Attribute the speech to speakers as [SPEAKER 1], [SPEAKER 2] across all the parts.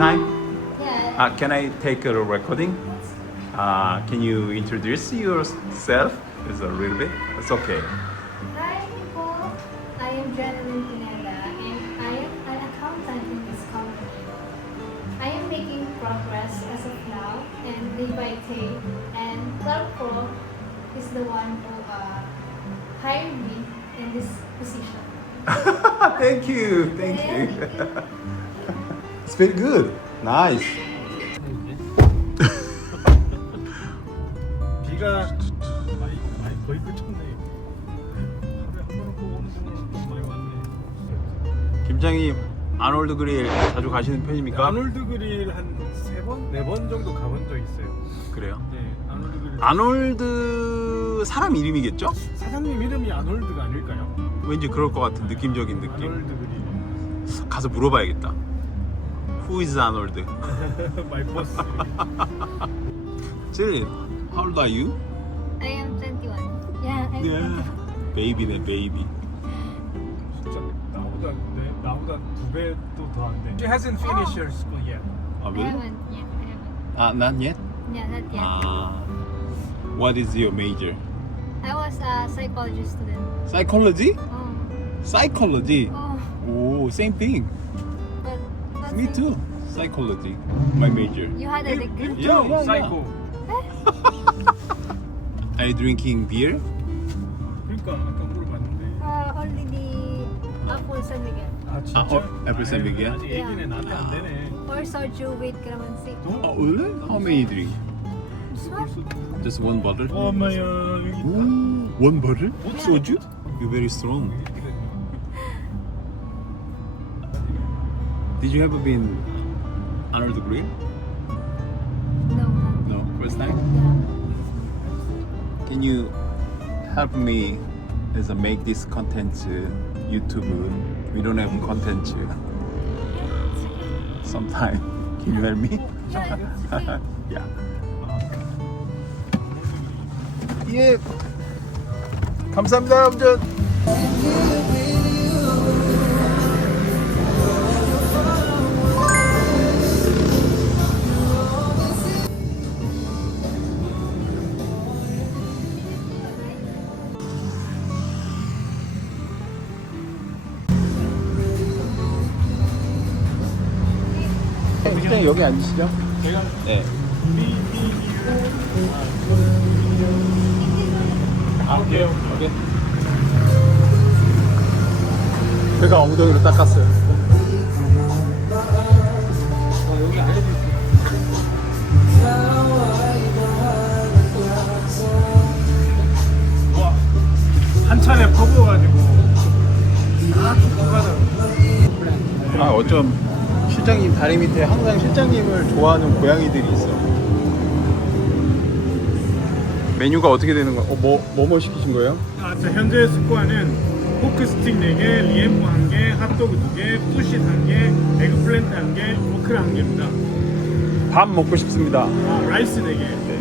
[SPEAKER 1] time?
[SPEAKER 2] Yeah.
[SPEAKER 1] Can I take a recording? Can you introduce yourself? Just a little bit. It's okay.
[SPEAKER 2] Hi, people. I am Jeneline Pineda, and I am an accountant in this company. I am making progress as of now, and day by day. And Clark Pro is the one who hired me in this position.
[SPEAKER 1] Thank you. Thank you. It's very good. Nice.
[SPEAKER 3] 비가 많이 거의 그쳤네. 하루에 한 번은 꼭 오는 데는 많이 왔네.
[SPEAKER 1] 김장님 아놀드 그릴 자주 가시는 편입니까?
[SPEAKER 3] 아놀드 그릴 한 3번? 4번 정도 가본 적 있어요.
[SPEAKER 1] 그래요?
[SPEAKER 3] 네, 아놀드 그릴.
[SPEAKER 1] 아놀드 사람 이름이겠죠?
[SPEAKER 3] 사장님 이름이 아놀드가 아닐까요?
[SPEAKER 1] 왠지 그럴 것 같은 느낌적인 느낌.
[SPEAKER 3] 아놀드 그릴.
[SPEAKER 1] 가서 물어봐야겠다. Who is 아놀드?
[SPEAKER 3] 마이 버스.
[SPEAKER 1] 젤리, how old are you?
[SPEAKER 2] I am 21. Yeah, I'm
[SPEAKER 1] Yeah. 베이비네, 베이비.
[SPEAKER 3] 진짜 나보다 2배도 더 안 돼. She hasn't finished her school yet.
[SPEAKER 1] 아,
[SPEAKER 2] I
[SPEAKER 1] really?
[SPEAKER 2] haven't. Yeah, I haven't.
[SPEAKER 1] Not yet?
[SPEAKER 2] Yeah, not yet.
[SPEAKER 1] What is your major?
[SPEAKER 2] I was a psychology student.
[SPEAKER 1] Psychology?
[SPEAKER 2] Oh,
[SPEAKER 1] Psychology?
[SPEAKER 2] oh,
[SPEAKER 1] Oh, same thing.
[SPEAKER 2] but
[SPEAKER 1] Me too. Psychology, my major.
[SPEAKER 2] You had a degree?
[SPEAKER 1] Yeah.
[SPEAKER 3] 사이코.
[SPEAKER 1] Are you drinking beer?
[SPEAKER 3] 그러니까 아까 물어봤는데.
[SPEAKER 2] Only the apple San Miguel.
[SPEAKER 3] 아 진짜?
[SPEAKER 1] 애플 샌 미겔?
[SPEAKER 3] 아직 얘기는 나한테 안 되네.
[SPEAKER 2] Or soju with calamansi.
[SPEAKER 1] Oh, really? How many drink?
[SPEAKER 2] What?
[SPEAKER 1] Just one bottle?
[SPEAKER 3] 엄마야 여기 있다.
[SPEAKER 1] Ooh, one bottle? Soju? You're very strong. Did you ever been under the grill?
[SPEAKER 2] No.
[SPEAKER 1] No, first time?
[SPEAKER 2] Yeah.
[SPEAKER 1] Can you help me as a make this content YouTube? We don't have content. Sometime. Can you help me?
[SPEAKER 2] Yeah, it's okay.
[SPEAKER 1] Yeah. 예. 감사합니다, 운전. 실장님 여기 앉으시죠.
[SPEAKER 3] 제가
[SPEAKER 1] 네.
[SPEAKER 3] 오케이.
[SPEAKER 1] 오케이. 배가 엉덩이로 닦았어요.
[SPEAKER 3] 여기 알려드릴게요. 와, 한 차례 퍼부어가지고
[SPEAKER 1] 어쩜 실장님 다리 밑에 항상 실장님을 좋아하는 고양이들이 있어. 메뉴가 어떻게 되는 거야? 뭐 시키신 거예요?
[SPEAKER 3] 자, 현재 스코어는 포크 스틱 4개, 리엠프 1개, 핫도그 2개, 푸시 1개, 에그플랜트 1개, 워클 1개입니다.
[SPEAKER 1] 밥 먹고 싶습니다.
[SPEAKER 3] 라이스 4개.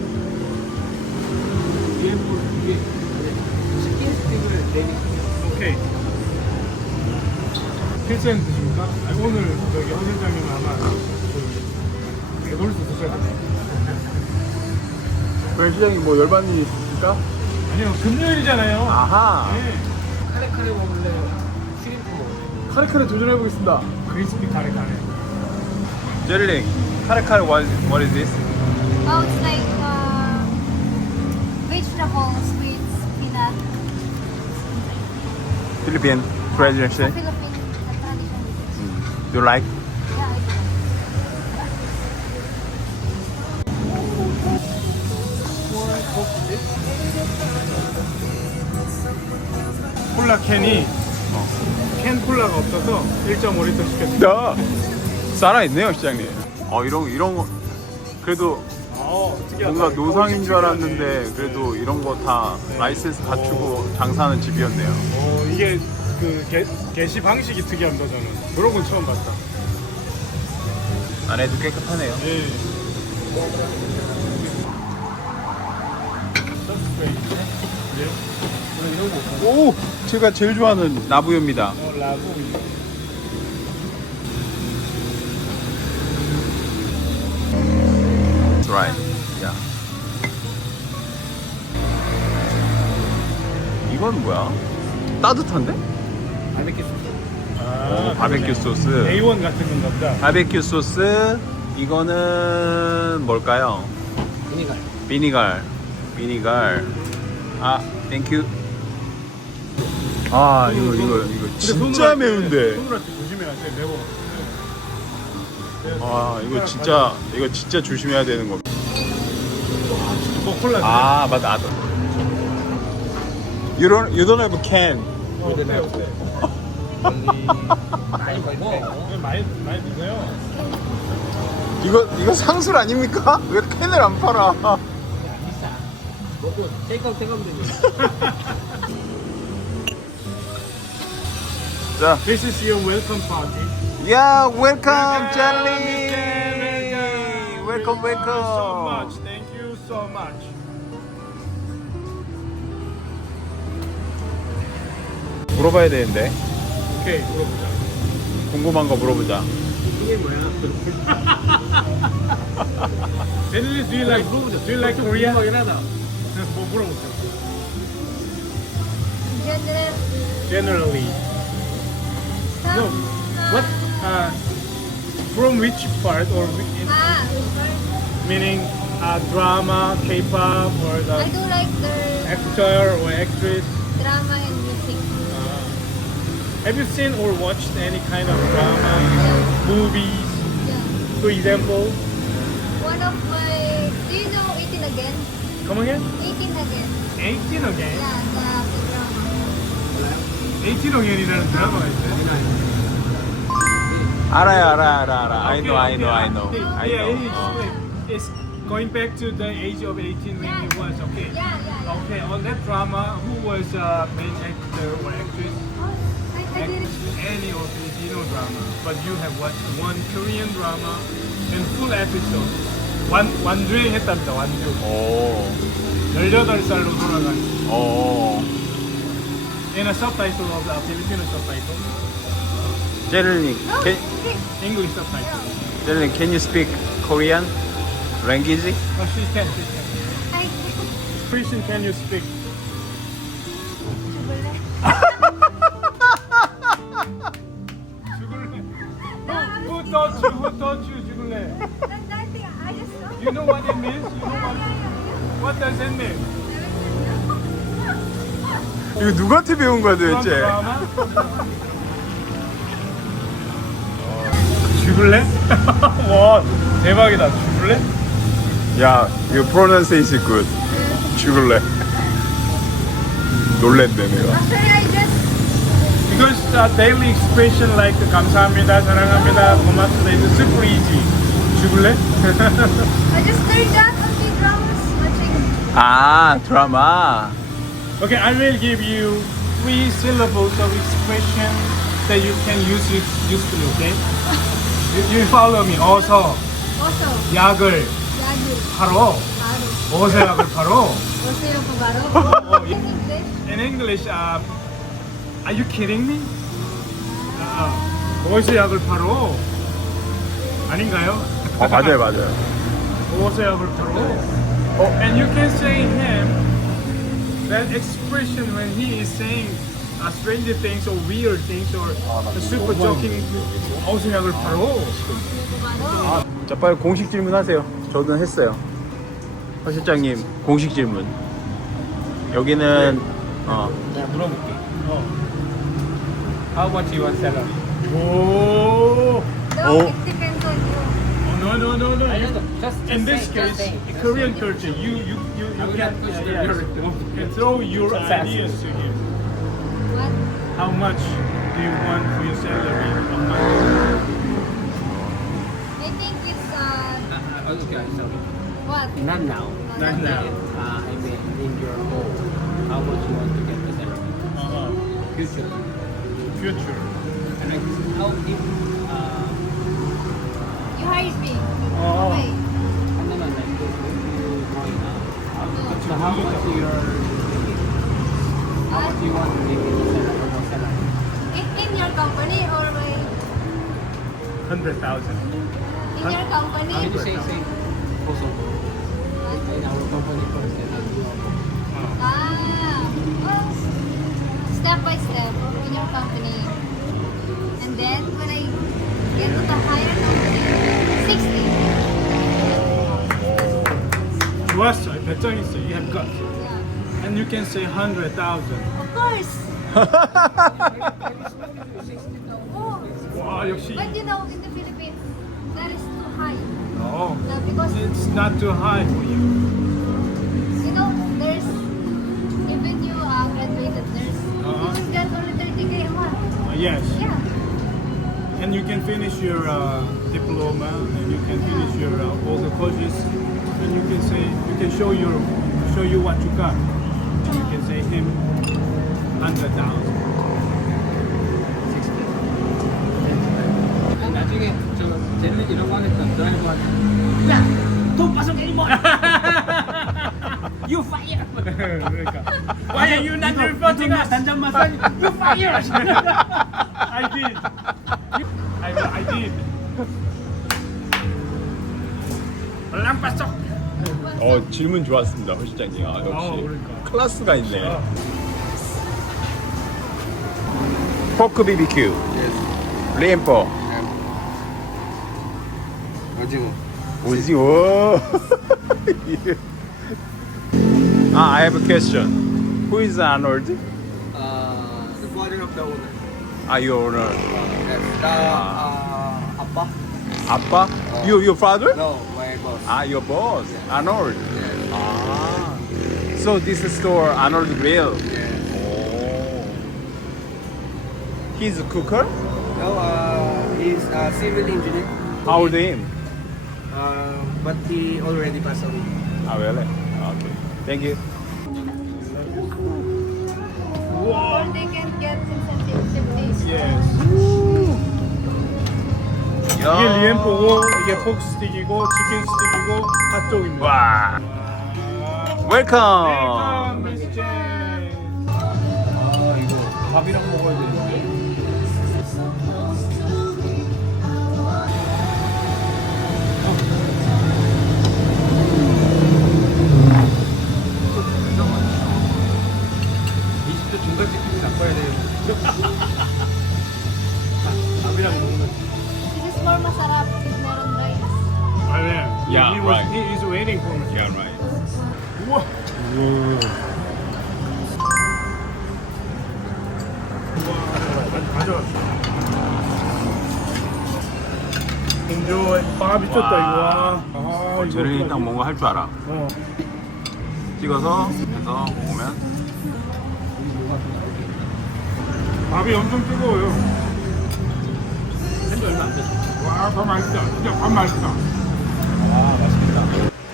[SPEAKER 3] 리엠프 2개. 치킨 스틱을 4개. 오케이. 필수엔 드십니까? 오늘 저기 황 실장님은 아마 배골수 드셔야 돼요.
[SPEAKER 1] 그럼 실장님 뭐 열받는 일 있으십니까?
[SPEAKER 3] 아니요, 금요일이잖아요.
[SPEAKER 1] 아하.
[SPEAKER 3] 네. 카레 먹을래요? 슈림프 먹을래요?
[SPEAKER 1] 카레카레 도전해보겠습니다.
[SPEAKER 3] 크리스피 카레.
[SPEAKER 1] 젤링, 카레카레 what is this?
[SPEAKER 2] Oh, it's like vegetables with peanut.
[SPEAKER 1] Philippine tradition.
[SPEAKER 2] Philippine tradition.
[SPEAKER 1] You like?
[SPEAKER 2] Yeah, I do.
[SPEAKER 3] 콜라 캔이 캔 콜라가 없어서 1.5리터 시켰습니다.
[SPEAKER 1] 야, 살아있네요, 시장님. 이런 거 그래도 뭔가 노상인 줄 알았는데 그래도 이런 거 다 라이센스 갖추고 장사하는 집이었네요.
[SPEAKER 3] 이게 그 게시 방식이 특이합니다. 저는 그런 건 처음 봤다.
[SPEAKER 1] 안에도 깨끗하네요.
[SPEAKER 3] 예.
[SPEAKER 1] 오, 제가 제일 좋아하는 라부유입니다.
[SPEAKER 3] 라고
[SPEAKER 1] right. Yeah. 이건 뭐야? 따뜻한데? 바베큐 소스.
[SPEAKER 3] A1 같은 건가 보다.
[SPEAKER 1] 바베큐 소스. 이거는 뭘까요? 비니갈. 아, 땡큐. 아, 이거 진짜 매운데.
[SPEAKER 3] 손으로 조심해야 돼. 매워.
[SPEAKER 1] 아, 이거 진짜 조심해야 되는 거.
[SPEAKER 3] 뭐 콜라.
[SPEAKER 1] 아, 맞다. You don't have a can.
[SPEAKER 3] 어때? 많이 드세요.
[SPEAKER 1] 이거 상술 아닙니까? 왜 캔을 안 팔아? 자,
[SPEAKER 3] This is your welcome party.
[SPEAKER 1] yeah, welcome, Charlie.
[SPEAKER 3] Welcome.
[SPEAKER 1] Welcome.
[SPEAKER 3] Thank you so much. Thank you so much.
[SPEAKER 1] 물어봐야 되는데.
[SPEAKER 3] 오케이, 물어보자.
[SPEAKER 1] 궁금한 거 물어보자.
[SPEAKER 3] 이게 뭐야? Generally, do you like Korea? 뭐 물어보세요. Generally. No. What? From which part or meaning drama, K-pop, or
[SPEAKER 2] I
[SPEAKER 3] the
[SPEAKER 2] do like the
[SPEAKER 3] actor or actress?
[SPEAKER 2] drama and music.
[SPEAKER 3] Have you seen or watched any kind of drama, movies?
[SPEAKER 2] Yeah.
[SPEAKER 3] For example,
[SPEAKER 2] One of my, do you know 18 Again?
[SPEAKER 3] come again?
[SPEAKER 2] 18 Again.
[SPEAKER 3] 18 again.
[SPEAKER 2] Yeah, the drama.
[SPEAKER 3] 18 again이라는 드라마가 있어요.
[SPEAKER 1] 알아. I know.
[SPEAKER 3] The age is going back to the age of 18 when he was okay.
[SPEAKER 2] Yeah.
[SPEAKER 3] Okay, on that drama, who was main actor or actress?
[SPEAKER 2] I did it.
[SPEAKER 3] Any of Filipino drama, but you have watched one Korean drama in full episode. 완주행 했답니다. 완주.
[SPEAKER 1] 오.
[SPEAKER 3] 18살로 돌아간.
[SPEAKER 1] 오.
[SPEAKER 3] In a subtitle of the Filipino subtitle,
[SPEAKER 1] 제를님,
[SPEAKER 3] English subtitle.
[SPEAKER 1] can you speak Korean language?
[SPEAKER 3] Oh, she can.
[SPEAKER 2] I
[SPEAKER 3] Christian, can you speak? 죽을래. Who taught you 죽을래?
[SPEAKER 2] I just know.
[SPEAKER 3] You know what it means? What does it mean?
[SPEAKER 1] 이거 누구한테 배운 거야
[SPEAKER 3] From
[SPEAKER 1] 도대체?
[SPEAKER 3] drama? 죽을래? 와 대박이다. 죽을래?
[SPEAKER 1] 야, 이거 pronunciation good. 죽을래. 놀랬네 내가.
[SPEAKER 2] Actually, I just
[SPEAKER 3] Because daily expression like 감사합니다, 사랑합니다, 고맙습니다 is super easy. 죽을래?
[SPEAKER 2] turned out on the dramas watching.
[SPEAKER 1] 아, 드라마.
[SPEAKER 3] Okay, I will give you 3 syllables of expression that you can use it usefully. Okay? You follow me. 어서
[SPEAKER 2] Also,
[SPEAKER 3] 약을
[SPEAKER 2] Yadu,
[SPEAKER 3] 팔어.
[SPEAKER 2] Paru.
[SPEAKER 3] 어서 약을 팔어.
[SPEAKER 2] Oseo Pagaro.
[SPEAKER 3] In
[SPEAKER 2] In English,
[SPEAKER 3] in English, are you kidding me? 어디서 약을 팔어? 아닌가요?
[SPEAKER 1] 맞아요.
[SPEAKER 3] 어디서 약을 팔어? And you can say him that expression when he is saying stranger things or weird things or super joking. 어디서 약을 팔어?
[SPEAKER 1] 자, 빨리 공식 질문하세요. 저는 했어요. 허 실장님, 공식 질문. 여기는
[SPEAKER 4] 내가 물어볼게. How much you want salary?
[SPEAKER 3] 오.
[SPEAKER 2] no,
[SPEAKER 1] Oh.
[SPEAKER 2] it depends on you.
[SPEAKER 3] Oh, no.
[SPEAKER 4] I don't know. Just
[SPEAKER 3] In this
[SPEAKER 4] say,
[SPEAKER 3] case,
[SPEAKER 4] just say.
[SPEAKER 3] Korean culture, you
[SPEAKER 4] I will
[SPEAKER 3] can,
[SPEAKER 4] not push the
[SPEAKER 3] yes,
[SPEAKER 4] Korean.
[SPEAKER 3] can throw your
[SPEAKER 4] Just ask.
[SPEAKER 3] ideas to him.
[SPEAKER 2] What?
[SPEAKER 3] How much do you want for your salary a month?
[SPEAKER 2] I think it's
[SPEAKER 4] Okay, sorry.
[SPEAKER 2] what?
[SPEAKER 4] Not now.
[SPEAKER 3] Not now.
[SPEAKER 4] I mean, in your home, how much you want to get the salary? Future.
[SPEAKER 3] Future.
[SPEAKER 4] And like, how if,
[SPEAKER 2] You hired me.
[SPEAKER 3] Oh.
[SPEAKER 2] Okay.
[SPEAKER 4] ano man, like, if you growing up, so how much your, how much you want to get the salary or salary?
[SPEAKER 2] In your company or my
[SPEAKER 3] 100,000.
[SPEAKER 2] in your company?
[SPEAKER 4] How did you say, also? in our company first and then you
[SPEAKER 2] Well, step by step in your company. And then when I get to the higher company, 60.
[SPEAKER 3] 좋았어. 배짱 있어. You have got.
[SPEAKER 2] Yeah.
[SPEAKER 3] And you can say 100,000.
[SPEAKER 2] Of course. Oh,
[SPEAKER 3] 와 역시.
[SPEAKER 2] but you know, in the Philippines, that is too high.
[SPEAKER 3] No,
[SPEAKER 2] Because
[SPEAKER 3] it's not too high for you.
[SPEAKER 2] you know, there's even you graduated nurse, you can get only 30K a month.
[SPEAKER 3] Yes.
[SPEAKER 2] Yeah.
[SPEAKER 3] And you can finish your diploma, and you can finish your all the courses, and you can say you can show you what you got. And you can say him 100,000.
[SPEAKER 4] 나중에 저 쟤는 이런 거 하겠다. 드라이버한테 야돈 빠져 게임 뭐 You fire
[SPEAKER 3] 그러니까.
[SPEAKER 4] Why are you not reporting us? 단장 마사지 You fire
[SPEAKER 3] I did. I did. 얼랑 빠져.
[SPEAKER 1] 질문 좋았습니다, 허 실장님. 아, 역시
[SPEAKER 3] 그러니까.
[SPEAKER 1] 클래스가 있네. 포크 BBQ, 림포,
[SPEAKER 5] 오징어.
[SPEAKER 1] 오징어. I have a question. Who is Arnold?
[SPEAKER 5] The father of the owner.
[SPEAKER 1] Are you owner?
[SPEAKER 5] Yes. The Appa?
[SPEAKER 1] 아빠? Your father?
[SPEAKER 5] No, my boss.
[SPEAKER 1] Your boss, Arnold.
[SPEAKER 5] Yes.
[SPEAKER 1] So this store, Arnold Grill.
[SPEAKER 5] Yes.
[SPEAKER 1] Oh. He's a cooker?
[SPEAKER 5] No, he's a civil engineer.
[SPEAKER 1] How old him?
[SPEAKER 5] But he already passed away.
[SPEAKER 1] really? Okay. Thank you.
[SPEAKER 2] Or they can get incentive days.
[SPEAKER 3] Yes. 이게 리엠포고 이게 포크 스틱이고 치킨 스틱이고 핫도그입니다.
[SPEAKER 1] 와. 웰컴.
[SPEAKER 3] 미스 제인.
[SPEAKER 1] 이거 밥이랑 먹어야 되는데.
[SPEAKER 3] 밥이랑 먹는.
[SPEAKER 2] This is more masarap with meron rice.
[SPEAKER 3] 아니.
[SPEAKER 1] Yeah, right.
[SPEAKER 3] He is waiting for me.
[SPEAKER 1] Yeah, right.
[SPEAKER 3] 우와. 가져왔어. enjoy. 아 미쳤다 이거. 아 이거.
[SPEAKER 1] 쟤는 딱 뭔가 할 줄 알아. 찍어서 해서 먹으면.
[SPEAKER 3] 밥이 엄청 뜨거워요.
[SPEAKER 4] 한지 얼마 안 됐어.
[SPEAKER 3] 와, 밥 맛있다. 진짜 밥 맛있다.
[SPEAKER 1] 와, 맛있겠다.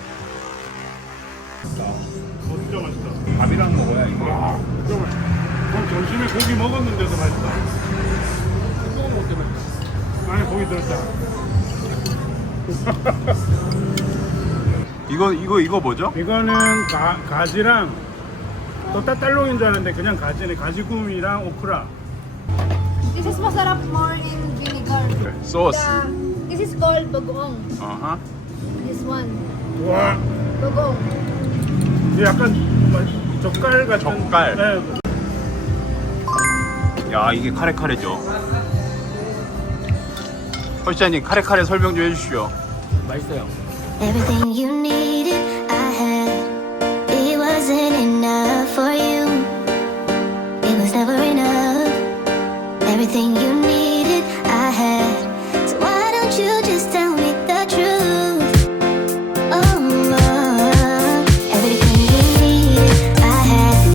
[SPEAKER 3] 진짜 맛있다.
[SPEAKER 1] 밥이랑 먹어야 이거.
[SPEAKER 3] 와, 진짜 맛있다. 그럼 점심에 고기 먹었는데도 맛있다.
[SPEAKER 4] 또 먹을 때 맛있어.
[SPEAKER 3] 안에 고기 들었다.
[SPEAKER 1] 이거 뭐죠?
[SPEAKER 3] 이거는 가지랑 또 따딸롱인 줄 알았는데 그냥 가지네. 가지구이랑 오크라.
[SPEAKER 2] This is masarap more in vinegar.
[SPEAKER 1] 소스.
[SPEAKER 2] This is called bagoong.
[SPEAKER 1] 어허.
[SPEAKER 2] This one.
[SPEAKER 3] 와,
[SPEAKER 2] Bagoong.
[SPEAKER 3] 이게 약간 젓갈 같은.
[SPEAKER 1] 젓갈.
[SPEAKER 3] 네.
[SPEAKER 1] 야, 이게 카레카레죠. 허시장님 카레카레 설명 좀 해주시오.
[SPEAKER 4] 맛있어요.
[SPEAKER 6] Everything you needed, I had. It wasn't enough for you. It was never enough. Everything you needed.